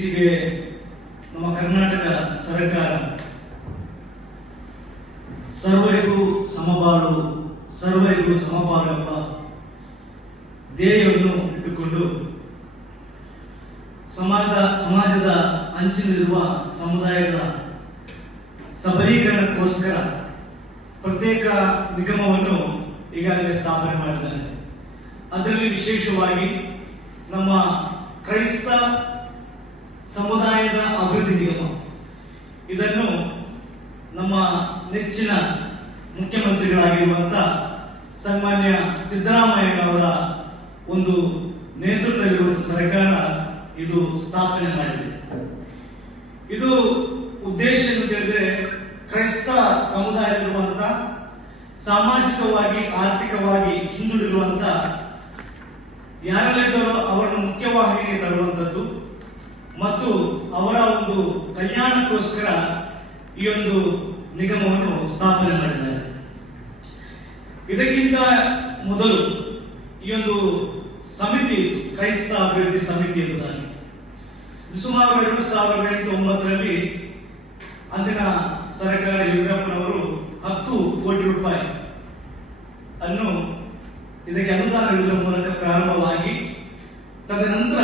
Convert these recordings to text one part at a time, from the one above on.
ಇತ್ತೀಚೆಗೆ ನಮ್ಮ ಕರ್ನಾಟಕ ಸರ್ಕಾರ ಸರ್ವರಿಗೂ ಸಮಬಾಳು ಸರ್ವರಿಗೂ ಸಮಪಾಲು ಎಂಬ ಧ್ಯೇಯವನ್ನು ಇಟ್ಟುಕೊಂಡು ಸಮಾಜ ಸಮಾಜದ ಅಂಚಿನಲ್ಲಿರುವ ಸಮುದಾಯಗಳ ಸಬಲೀಕರಣಕ್ಕೋಸ್ಕರ ಪ್ರತ್ಯೇಕ ನಿಗಮವನ್ನು ಈಗಾಗಲೇ ಸ್ಥಾಪನೆ ಮಾಡಿದ್ದಾರೆ. ಅದರಲ್ಲಿ ವಿಶೇಷವಾಗಿ ನಮ್ಮ ಕ್ರೈಸ್ತ ಸಮುದಾಯದ ಅಭಿವೃದ್ಧಿ ನಿಗಮ. ಇದನ್ನು ನಮ್ಮ ನೆಚ್ಚಿನ ಮುಖ್ಯಮಂತ್ರಿಗಳಾಗಿರುವಂತ ಸನ್ಮಾನ್ಯ ಸಿದ್ದರಾಮಯ್ಯನವರ ಒಂದು ನೇತೃತ್ವದಲ್ಲಿರುವ ಸರ್ಕಾರ ಇದು ಸ್ಥಾಪನೆ ಮಾಡಿದೆ. ಇದು ಉದ್ದೇಶ ಎಂದು ಹೇಳಿದ್ರೆ ಕ್ರೈಸ್ತ ಸಮುದಾಯದಲ್ಲಿರುವಂತ ಸಾಮಾಜಿಕವಾಗಿ, ಆರ್ಥಿಕವಾಗಿ ಹಿಂದುಳಿರುವಂತ ಯಾರಲ್ಲಿದ್ದರೋ ಅವರನ್ನು ಮುಖ್ಯವಾಹಿನಿಗೆ ತರುವಂತದ್ದು ಮತ್ತು ಅವರ ಒಂದು ಕಲ್ಯಾಣಕ್ಕೋಸ್ಕರ ಈ ಒಂದು ನಿಗಮವನ್ನು ಸ್ಥಾಪನೆ ಮಾಡಿದ್ದಾರೆ. ಇದಕ್ಕಿಂತ ಮೊದಲು ಈ ಒಂದು ಸಮಿತಿ, ಕ್ರೈಸ್ತ ಅಭಿವೃದ್ಧಿ ಸಮಿತಿ ಎಂಬುದಾಗಿ. ಸುಮಾರು ಎರಡು ಸಾವಿರದ ಎಂಟು ಒಂಬತ್ತರಲ್ಲಿ ಅಂದಿನ ಸರ್ಕಾರ ಯಡಿಯೂರಪ್ಪನವರು ಹತ್ತು ಕೋಟಿ ರೂಪಾಯಿ ಅನ್ನು ಇದಕ್ಕೆ ಅನುದಾನ ನೀಡುವ ಮೂಲಕ ಪ್ರಾರಂಭವಾಗಿ, ತದನಂತರ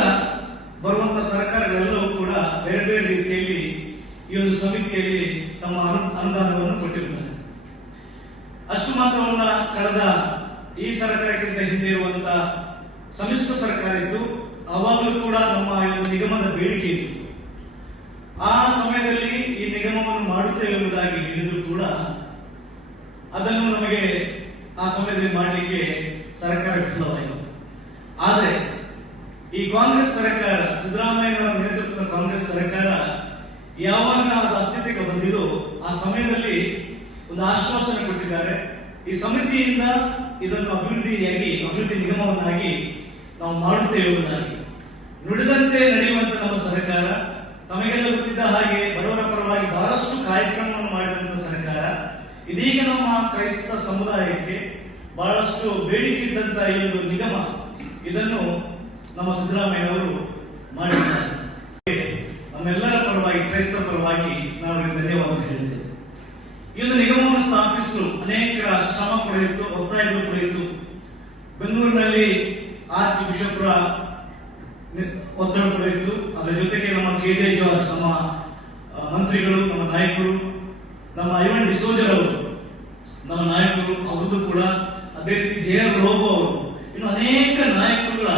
ಸರ್ಕಾರಗಳೆಲ್ಲವೂ ಕೂಡ ಬೇರೆ ಬೇರೆ ರೀತಿಯಲ್ಲಿ ಈ ಒಂದು ಸಮಿತಿಯಲ್ಲಿ ತಮ್ಮ ಅನು- ಅನುದಾನವನ್ನು ಕೊಟ್ಟಿರುತ್ತಾರೆ. ಅಷ್ಟು ಮಾತ್ರವಲ್ಲ, ಕಳೆದ ಈ ಸರ್ಕಾರಕ್ಕಿಂತ ಹಿಂದೆ ಇರುವಂತ ಸಮ್ಮಿಶ್ರ ಸರ್ಕಾರ ಇತ್ತು ಅವಾಗಲೂ ಕೂಡ ನಮ್ಮ ಒಂದು ನಿಗಮದ ಬೇಡಿಕೆ ಇತ್ತು. ಆ ಸಮಯದಲ್ಲಿ ಈ ನಿಗಮವನ್ನು ಮಾಡುತ್ತೇವೆ ಎಂಬುದಾಗಿ ಹೇಳಿದ್ರು ಕೂಡ, ಅದನ್ನು ನಮಗೆ ಆ ಸಮಯದಲ್ಲಿ ಮಾಡಲಿಕ್ಕೆ ಸರ್ಕಾರ ವಿಫಲವಾಯಿತು. ಆದರೆ ಈ ಕಾಂಗ್ರೆಸ್ ಸರ್ಕಾರ, ಸಿದ್ದರಾಮಯ್ಯನವರ ನೇತೃತ್ವದ ಕಾಂಗ್ರೆಸ್ ಸರ್ಕಾರ ಯಾವಾಗ ಅದು ಅಸ್ತಿತ್ವಕ್ಕೆ ಬಂದಿದೋ ಆ ಸಮಯದಲ್ಲಿ ಒಂದು ಆಶ್ವಾಸನೆ ಕೊಟ್ಟಿದ್ದಾರೆ. ಈ ಸಮಿತಿಯಿಂದ ಇದನ್ನು ಅಭಿವೃದ್ಧಿಯಾಗಿ, ಅಭಿವೃದ್ಧಿ ನಿಗಮವನ್ನಾಗಿ ನಾವು ಮಾಡುತ್ತೇವೆ ಎಂಬುದಾಗಿ. ನುಡಿದಂತೆ ನಡೆಯುವಂತ ನಮ್ಮ ಸರ್ಕಾರ, ತಮಗೆಲ್ಲ ಗೊತ್ತಿದ್ದ ಹಾಗೆ ಬಡವರ ಪರವಾಗಿ ಬಹಳಷ್ಟು ಕಾರ್ಯಕ್ರಮವನ್ನು ಮಾಡಿದಂತ ಸರ್ಕಾರ, ಇದೀಗ ನಮ್ಮ ಕ್ರೈಸ್ತ ಸಮುದಾಯಕ್ಕೆ ಬಹಳಷ್ಟು ಬೇಡಿಕೆ ಇದ್ದಂತ ಈ ಒಂದು ನಿಗಮ, ಇದನ್ನು ನಮ್ಮ ಸಿದ್ದರಾಮಯ್ಯನವರು ಮಾಡಿದ್ದಾರೆ. ನಮ್ಮೆಲ್ಲರ ಪರವಾಗಿ ಕ್ರೈಸ್ತ ಪರವಾಗಿ ನಾವು ಧನ್ಯವಾದ ಹೇಳಿದ್ದೇವೆ ಇದು ನಿಗಮವನ್ನು ಸ್ಥಾಪಿಸಲು ಅನೇಕರ ಶ್ರಮ ಇತ್ತು ಒತ್ತಾಯಗಳು ಇತ್ತು ಬೆಂಗಳೂರಿನಲ್ಲಿ ಆರ್ಚ್ ಬಿಷಪ್ರ ಒತ್ತಡ ಇತ್ತು ಅದರ ಜೊತೆಗೆ ನಮ್ಮ ಕೆ ಜೆ ಜಾರ್ಜ್, ನಮ್ಮ ಮಂತ್ರಿಗಳು, ನಮ್ಮ ನಾಯಕರು, ನಮ್ಮ ಐವನ್ ಡಿಸೋಜರ್ ಅವರು, ನಮ್ಮ ನಾಯಕರು, ಅವ್ರದ್ದು ಕೂಡ ಅದೇ ರೀತಿ ಜೆ ಆರ್ ರೋಬೋ ಅವರು. ಇನ್ನು ಅನೇಕ ನಾಯಕರುಗಳ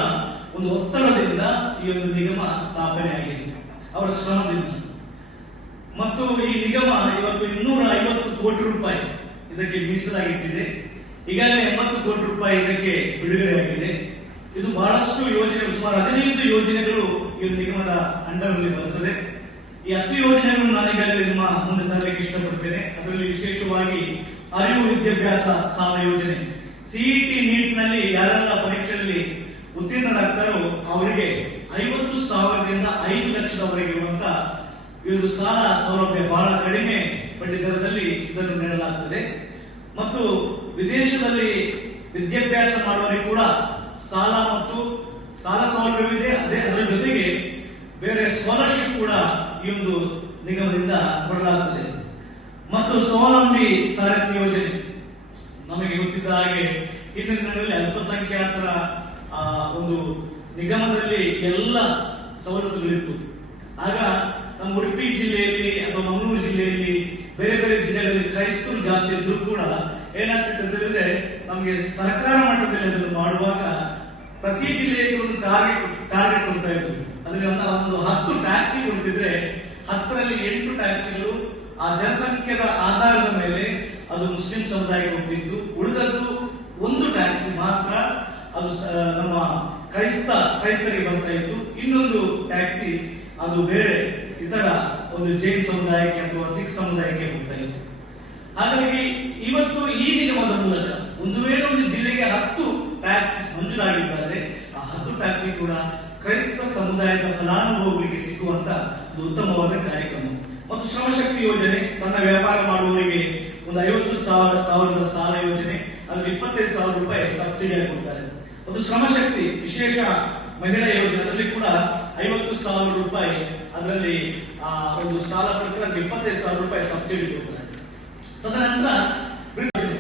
ಒಂದು ಒತ್ತಡದಿಂದ ಈ ಒಂದು ನಿಗಮ ಸ್ಥಾಪನೆ ಆಗಿದೆ ಅವರ ಶ್ರಮದಿಂದ. ಮತ್ತು ಈ ನಿಗಮ ಇವತ್ತು ಇನ್ನೂರ ಐವತ್ತು ಕೋಟಿ ರೂಪಾಯಿ ಇದಕ್ಕೆ ಮೀಸಲಾಗಿಟ್ಟಿದೆ. ಈಗಾಗಲೇ ಎಂಬತ್ತು ಕೋಟಿ ರೂಪಾಯಿ ಇದಕ್ಕೆ ಬಿಡುಗಡೆಯಾಗಿದೆ ಇದು ಬಹಳಷ್ಟು ಯೋಜನೆಗಳು ಸುಮಾರು ಹದಿನೈದು ಯೋಜನೆಗಳು ಈ ನಿಗಮದ ಅಂಡರ್ನಲ್ಲಿ ಬರುತ್ತದೆ. ಈ ಹತ್ತು ಯೋಜನೆಗಳನ್ನು ನಾನು ಈಗಾಗಲೇ ನಿಮ್ಮ ಮುಂದೆ ತರಲಿಕ್ಕೆ ಇಷ್ಟಪಡ್ತೇನೆ. ಅದರಲ್ಲಿ ವಿಶೇಷವಾಗಿ ಅರಿವು ವಿದ್ಯಾಭ್ಯಾಸ ಸಾಲ ಯೋಜನೆ. ಸಿಇಟಿ ನೀಟ್ನಲ್ಲಿ ಯಾರೆಲ್ಲ ಪರೀಕ್ಷೆಯಲ್ಲಿ ಉತ್ತೀರ್ಣರಾಗ್ತಾರೋ ಅವರಿಗೆ ಐವತ್ತು ಸಾವಿರದಿಂದ ಐದು ಲಕ್ಷದವರೆಗೆ ಇರುವಂತ ಇದು ಸಾಲ ಸೌಲಭ್ಯ ಬಹಳ ಕಡಿಮೆ ಬಡ್ಡಿ ದರದಲ್ಲಿ ಇದನ್ನು ನೀಡಲಾಗುತ್ತದೆ ಮತ್ತು ವಿದೇಶದಲ್ಲಿ ವಿದ್ಯಾಭ್ಯಾಸ ಮಾಡುವವರಿಗೆ ಕೂಡ ಸಾಲ ಮತ್ತು ಸಾಲ ಸೌಲಭ್ಯವಿದೆ. ಅದೇ ಅದರ ಜೊತೆಗೆ ಬೇರೆ ಸ್ಕಾಲರ್ಶಿಪ್ ಕೂಡ ಈ ಒಂದು ನಿಗಮದಿಂದ ಕೊಡಲಾಗುತ್ತದೆ ಮತ್ತು ಸ್ವಾವಲಂಬಿ ಸಾರಥಿ ಯೋಜನೆ. ನಮಗೆ ಗೊತ್ತಿದ್ದ ಹಾಗೆ ಹಿಂದಿನ ದಿನಗಳಲ್ಲಿ ಅಲ್ಪಸಂಖ್ಯಾತರ ಒಂದು ನಿಗಮದಲ್ಲಿ ಎಲ್ಲ ಸವಲತ್ತುಗಳಿತ್ತು. ಆಗ ನಮ್ಮ ಉಡುಪಿ ಜಿಲ್ಲೆಯಲ್ಲಿ ಅಥವಾ ಮಂಗಳೂರು ಜಿಲ್ಲೆಯಲ್ಲಿ ಬೇರೆ ಬೇರೆ ಜಿಲ್ಲೆಗಳಲ್ಲಿ ಕ್ರೈಸ್ತರು ಜಾಸ್ತಿ ಇದ್ರು ಕೂಡ ಏನಾಗ್ತಿತ್ತು ಅಂತ ಹೇಳಿದ್ರೆ ನಮಗೆ ಸರ್ಕಾರ ಮಟ್ಟದಲ್ಲಿ ಅದನ್ನು ಮಾಡುವಾಗ ಪ್ರತಿ ಜಿಲ್ಲೆಯಲ್ಲಿ ಒಂದು ಟಾರ್ಗೆಟ್ ಟಾರ್ಗೆಟ್ ಕೊಡ್ತಾ ಇತ್ತು. ಅದರಲ್ಲಿ ಒಂದು ಒಂದು ಹತ್ತು ಟ್ಯಾಕ್ಸಿ ಕೊಡ್ತಿದ್ರೆ ಹತ್ತರಲ್ಲಿ ಎಂಟು ಟ್ಯಾಕ್ಸಿಗಳು ಆ ಜನಸಂಖ್ಯೆದ ಆಧಾರದ ಮೇಲೆ ಅದು ಮುಸ್ಲಿಂ ಸಮುದಾಯಕ್ಕೆ ಹೋಗ್ತಿತ್ತು. ಉಳಿದದ್ದು ಒಂದು ಟ್ಯಾಕ್ಸಿ ಮಾತ್ರ ಅದು ನಮ್ಮ ಕ್ರೈಸ್ತ, ಕ್ರೈಸ್ತರಿಗೆ ಬರ್ತಾ ಇತ್ತು. ಇನ್ನೊಂದು ಟ್ಯಾಕ್ಸಿ, ಅದು ಬೇರೆ ಇತರ ಒಂದು ಜೈನ್ ಸಮುದಾಯಕ್ಕೆ ಅಥವಾ ಸಿಖ್ ಸಮುದಾಯಕ್ಕೆ ಹೋಗ್ತಾ ಇತ್ತು. ಹಾಗಾಗಿ ಇವತ್ತು ಈ ನಿಗಮದ ಮೂಲಕ ಒಂದು ವೇಳೆ ಒಂದು ಜಿಲ್ಲೆಗೆ ಹತ್ತು ಟ್ಯಾಕ್ಸಿ ಮಂಜೂರಾಗಿದ್ದಾರೆ, ಆ ಹತ್ತು ಟ್ಯಾಕ್ಸಿ ಕೂಡ ಕ್ರೈಸ್ತ ಸಮುದಾಯದ ಫಲಾನುಭವಿಗಳಿಗೆ ಸಿಗುವಂತ ಒಂದು ಉತ್ತಮವಾದ ಕಾರ್ಯಕ್ರಮ. ಮತ್ತು ಶ್ರಮಶಕ್ತಿ ಯೋಜನೆ, ಸಣ್ಣ ವ್ಯಾಪಾರ ಮಾಡುವವರಿಗೆ ಒಂದು ಐವತ್ತು ಸಾವಿರ, ಸಾವಿರದ ಸಾಲ ಯೋಜನೆ ಅದ್ರ ಇಪ್ಪತ್ತೈದು ಸಾವಿರ ರೂಪಾಯಿ ಸಬ್ಸಿಡಿ ಮತ್ತು ಶ್ರಮಶಕ್ತಿ ವಿಶೇಷ ಮಹಿಳಾ ಯೋಜನೆ ಅದರಲ್ಲಿ ಕೂಡ ಐವತ್ತು ಸಾವಿರ ರೂಪಾಯಿ ಅದರಲ್ಲಿ, ಆ, ಒಂದು ಸಾಲ ಪ್ರಕಾರ ಇಪ್ಪತ್ತೈದು ಸಾವಿರ ರೂಪಾಯಿ ಸಬ್ಸಿಡಿ ಕೊಡ್ತಾರೆ. ತದನಂತರ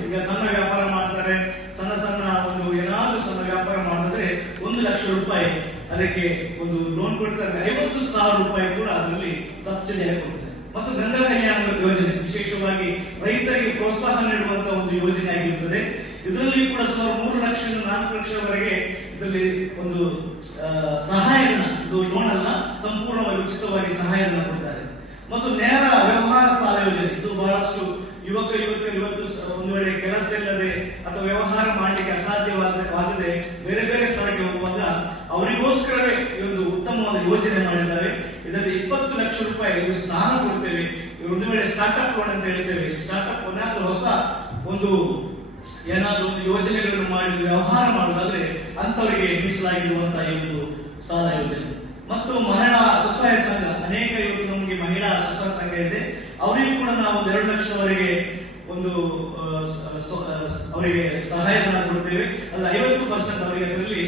ಈಗ ಸಣ್ಣ ವ್ಯಾಪಾರ ಮಾಡ್ತಾರೆ. ಸಣ್ಣ ಸಣ್ಣ ಒಂದು ಏನಾದ್ರೂ ಸಣ್ಣ ವ್ಯಾಪಾರ ಮಾಡಿದ್ರೆ ಒಂದು ಲಕ್ಷ ರೂಪಾಯಿ ಅದಕ್ಕೆ ಒಂದು ಲೋನ್ ಕೊಡ್ತಾರೆ ಐವತ್ತು ಸಾವಿರ ರೂಪಾಯಿ ಕೂಡ ಅದರಲ್ಲಿ ಸಬ್ಸಿಡಿ ಆಗಿ ಕೊಡ್ತಾರೆ. ಮತ್ತು ಗಂಗಾ ಕಲ್ಯಾಣ ಯೋಜನೆ ವಿಶೇಷವಾಗಿ ರೈತರಿಗೆ ಪ್ರೋತ್ಸಾಹ ನೀಡುವಂತ ಒಂದು ಯೋಜನೆ ಆಗಿರುತ್ತದೆ ಇದರಲ್ಲಿ ಕೂಡ ಸುಮಾರು ಮೂರು ಲಕ್ಷ ನಾಲ್ಕು ಲಕ್ಷವರೆಗೆ ಇದರಲ್ಲಿ ಒಂದು ಸಹಾಯವನ್ನು ಇದು ಲೋನ್ ಅಲ್ಲ ಸಂಪೂರ್ಣವಾಗಿ ಉಚಿತವಾಗಿ ಸಹಾಯವನ್ನು ಕೊಡ್ತಾರೆ. ಮತ್ತು ನೇರ ವ್ಯವಹಾರ ಸಾಲ ಯೋಜನೆ, ಇದು ಬಹಳಷ್ಟು ಯುವಕ ಯುವಕ ಇವತ್ತು ಒಂದು ವೇಳೆ ಕೆಲಸ ಇಲ್ಲದೆ ಅಥವಾ ವ್ಯವಹಾರ ಮಾಡಲಿಕ್ಕೆ ಅಸಾಧ್ಯವಾಗದೆ ಬೇರೆ ಬೇರೆ ಸ್ಥಳಕ್ಕೆ ಹೋಗುವಾಗ ಅವರಿಗೋಸ್ಕರವೇ ಒಂದು ಉತ್ತಮವಾದ ಯೋಜನೆ ಮಾಡಿದ್ದಾರೆ. ಇದರಲ್ಲಿ ಇಪ್ಪತ್ತು ಲಕ್ಷ ರೂಪಾಯಿ ಇದು ಸಾಲ ಕೊಡ್ತೇವೆ. ಒಂದು ವೇಳೆ ಸ್ಟಾರ್ಟ್ಅಪ್ ಲೋನ್ ಅಂತ ಹೇಳ್ತೇವೆ. ಸ್ಟಾರ್ಟ್ಅಪ್ ಏನಾದ್ರೂ ಹೊಸ ಒಂದು ಏನಾದ್ರೂ ಒಂದು ಯೋಜನೆಗಳನ್ನು ಮಾಡಿ ವ್ಯವಹಾರ ಮಾಡುವುದಾದ್ರೆ ಅಂತವರಿಗೆ ಮೀಸಲಾಗಿರುವಂತಹ ಈ ಒಂದು ಸಾಲ ಯೋಜನೆ. ಮತ್ತು ಮಹಿಳಾ ಸ್ವಸಹಾಯ ಸಂಘ, ಅನೇಕ ಇವತ್ತು ನಮಗೆ ಮಹಿಳಾ ಸ್ವಸಹಾಯ ಸಂಘ ಇದೆ. ಅವರಿಗೂ ಕೂಡ ನಾವು ಒಂದು ಎರಡು ಲಕ್ಷವರೆಗೆ ಒಂದು ಅವರಿಗೆ ಸಹಾಯಧನ ಕೊಡ್ತೇವೆ. ಅಲ್ಲ, ಐವತ್ತು ಪರ್ಸೆಂಟ್ ಅವರಿಗೆ ಅದರಲ್ಲಿ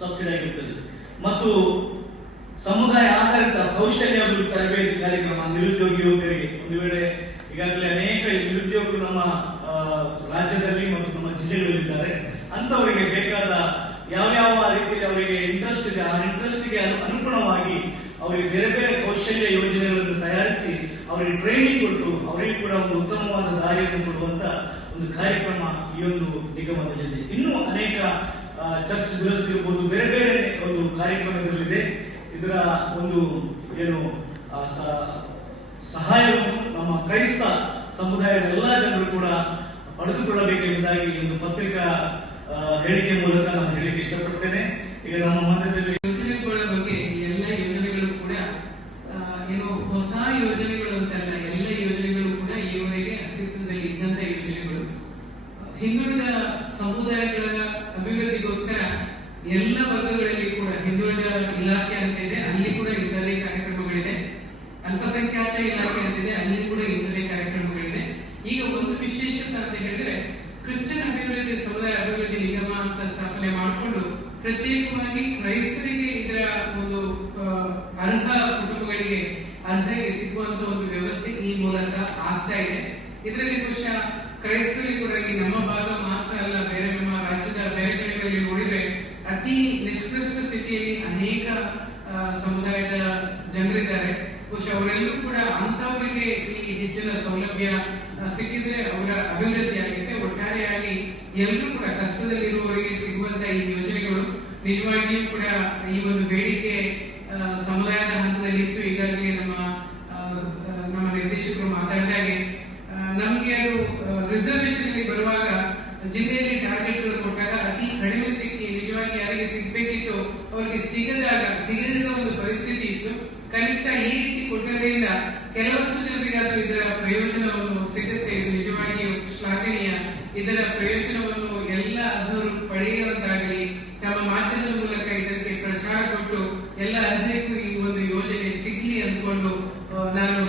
ಸಬ್ಸಿಡಿ ಆಗಿರುತ್ತದೆ ಮತ್ತು ಸಮುದಾಯ ಆಧಾರಿತ ಕೌಶಲ್ಯ ಅಭಿವೃದ್ಧಿ ತರಬೇತಿ ಕಾರ್ಯಕ್ರಮ ನಿರುದ್ಯೋಗಿ ಯುವಕರಿಗೆ. ಒಂದು ವೇಳೆ ಈಗಾಗಲೇ ಅನೇಕ ನಿರುದ್ಯೋಗರು ನಮ್ಮ ರಾಜ್ಯದಲ್ಲಿ ಮತ್ತು ನಮ್ಮ ಜಿಲ್ಲೆಗಳಲ್ಲಿದ್ದಾರೆ. ಅಂತವರಿಗೆ ಬೇಕಾದ ಯಾವ ಯಾವ ರೀತಿಯಲ್ಲಿ ಅವರಿಗೆ ಇಂಟ್ರೆಸ್ಟ್ ಇದೆ, ಆ ಇಂಟ್ರೆಸ್ಟ್ಗೆ ಅನುಗುಣವಾಗಿ ಅವರಿಗೆ ಬೇರೆ ಬೇರೆ ಕೌಶಲ್ಯ ಯೋಜನೆಗಳನ್ನು ತಯಾರಿಸಿ ಅವರಿಗೆ ಟ್ರೈನಿಂಗ್ ಕೊಟ್ಟು ಅವರಿಗೆ ಕೂಡ ಒಂದು ಉತ್ತಮವಾದ ದಾರಿಯನ್ನು ಕೊಡುವಂತ ಒಂದು ಕಾರ್ಯಕ್ರಮ ಈ ಒಂದು ನಿಗಮದಲ್ಲಿದೆ. ಇನ್ನೂ ಅನೇಕ ಚರ್ಚ್ ದುರಸ್ತಿ ಇರ್ಬೋದು, ಬೇರೆ ಬೇರೆ ಒಂದು ಕಾರ್ಯಕ್ರಮದಲ್ಲಿದೆ ಇದರ ಒಂದು ಏನು ಸಹಾಯವನ್ನು ನಮ್ಮ ಕ್ರೈಸ್ತ ಸಮುದಾಯದ ಎಲ್ಲಾ ಜನರು ಕೂಡ ಪಡೆದುಕೊಳ್ಳಬೇಕೆಂಬುದಾಗಿ ಈ ಒಂದು ಪತ್ರಿಕಾ ಹೇಳಿಕೆ ಮೂಲಕ ನಾನು ಹೇಳಲಿಕ್ಕೆ ಇಷ್ಟಪಡ್ತೇನೆ. ಈಗ ನಮ್ಮ ಮಧ್ಯದಲ್ಲಿ ಯೋಜನೆಗಳ ಬಗ್ಗೆ ಎಲ್ಲ ಯೋಜನೆಗಳು ಕೂಡ ಆ, ಏನು ಹೊಸ ಯೋಜನೆಗಳು ಅಂತಲ್ಲ ಎಲ್ಲ ಯೋಜನೆಗಳು ಕೂಡ ಈವರೆಗೆ ಅಸ್ತಿತ್ವದಲ್ಲಿ ಇದ್ದಂತ ಯೋಜನೆಗಳು ಹಿಂದುಳಿದ ಸಮುದಾಯಗಳ ಅಭಿವೃದ್ಧಿಗೋಸ್ಕರ ಎಲ್ಲ ವರ್ಗಗಳಲ್ಲಿ ಕೂಡ ಹಿಂದುಳಿದ ಇಲಾಖೆ ಅಂತ ಇದೆ ಅಲ್ಲಿ ಕೂಡ ಇಂಥದೇ ಕಾರ್ಯಕ್ರಮಗಳಿದೆ ಅಲ್ಪಸಂಖ್ಯಾತ ಇಲಾಖೆ ಅಂತಿದೆ ಅಲ್ಲಿ ಕೂಡ ಇಂಥದೇ ಕಾರ್ಯಕ್ರಮಗಳಿದೆ ಈಗ ಒಂದು ವಿಶೇಷತೆ ಅಂತ ಹೇಳಿದ್ರೆ ಕ್ರಿಶ್ಚಿಯನ್ ಅಭಿವೃದ್ಧಿ ಸಮುದಾಯ ಅಭಿವೃದ್ಧಿ ನಿಗಮ ಅಂತ ಸ್ಥಾಪನೆ ಮಾಡಿಕೊಂಡು ಪ್ರತ್ಯೇಕವಾಗಿ ಕ್ರೈಸ್ತರಿಗೆ ಇದರ ಒಂದು ಅರ್ಹ ಕುಟುಂಬಗಳಿಗೆ ಅರ್ಹರಿಗೆ ಸಿಗುವಂತ ಒಂದು ವ್ಯವಸ್ಥೆ ಈ ಮೂಲಕ ಆಗ್ತಾ ಇದೆ. ಇದರಲ್ಲಿ ಬಹುಶಃ ಕ್ರೈಸ್ತರಿಗೆ ಕೂಡ ನಮ್ಮ ಭಾಗ ಮಾತ್ರ ಅಲ್ಲ, ಬೇರೆ ನಮ್ಮ ರಾಜ್ಯದ ಬೇರೆ ಕಡೆಗಳಲ್ಲಿ ನೋಡಿದ್ರೆ ಅತಿ ನಿಷ್ಕೃಷ್ಟ ಸ್ಥಿತಿಯಲ್ಲಿ ಅನೇಕ ಸಮುದಾಯದ ಜನರಿದ್ದಾರೆ. ಬಹುಶಃ ಅವರೆಲ್ಲರೂ ಕೂಡ ಅಂತವರಿಗೆ ಈ ಹೆಚ್ಚಿನ ಸೌಲಭ್ಯ ಸಿಕ್ಕಿದ್ರೆ ಅವರ ಅಭಿವೃದ್ಧಿ ಆಗುತ್ತೆ. ಒಟ್ಟಾರೆಯಾಗಿ ಎಲ್ಲರೂ ಕೂಡ ಕಷ್ಟದಲ್ಲಿರುವವರಿಗೆ ಸಿಗುವಂತ ಈ ಯೋಜನೆಗಳು. ನಿಜವಾಗಿಯೂ ಕೂಡ ಈ ಒಂದು ಬೇಡಿಕೆ ಸಮುದಾಯದ ಹಂತದಲ್ಲಿ ಇತ್ತು ಈಗಾಗಲೇ ನಮ್ಮ ನಮ್ಮ ನಿರ್ದೇಶಕರು ಮಾತಾಡಿದಾಗೆ ನಮ್ಗೆ ಅದು ರಿಸರ್ವೇಶನ್ ಬರುವಾಗ ಜಿಲ್ಲೆಯಲ್ಲಿ ಟಾರ್ಗೆಟ್ಗಳು ಕೊಟ್ಟಾಗ ಅತಿ ಕಡಿಮೆ ಸಿಕ್ಕಿ ನಿಜವಾಗಿ ಯಾರಿಗೆ ಸಿಗ್ಬೇಕಿತ್ತು, ಅವರಿಗೆ ಸಿಗದಾಗ ಸಿಗದ ಒಂದು ಪರಿಸ್ಥಿತಿ ಇತ್ತು. ಕನಿಷ್ಠ ಈ ರೀತಿ ಕೊಟ್ಟಿರೋದ್ರಿಂದ ಕೆಲವಷ್ಟು ಜನರಿಗೆ ಇದರ ಪ್ರಯೋಜನವನ್ನು ಸಿಗುತ್ತೆ? ಇದು ನಿಜವಾಗಿಯೂ ಶ್ಲಾಘನೀಯ. ಇದರ ಪ್ರಯೋಜನವನ್ನು ಎಲ್ಲ ಅದರು ಪಡೆಯುವಂತಾಗಲಿ. ತಮ್ಮ ಮಾಧ್ಯಮದ ಮೂಲಕ ಇದಕ್ಕೆ ಪ್ರಚಾರ ಕೊಟ್ಟು ಎಲ್ಲ ಅರ್ಹರಿಗೂ ಈ ಒಂದು ಯೋಜನೆ ಸಿಗ್ಲಿ ಅಂದ್ಕೊಂಡು ನಾನು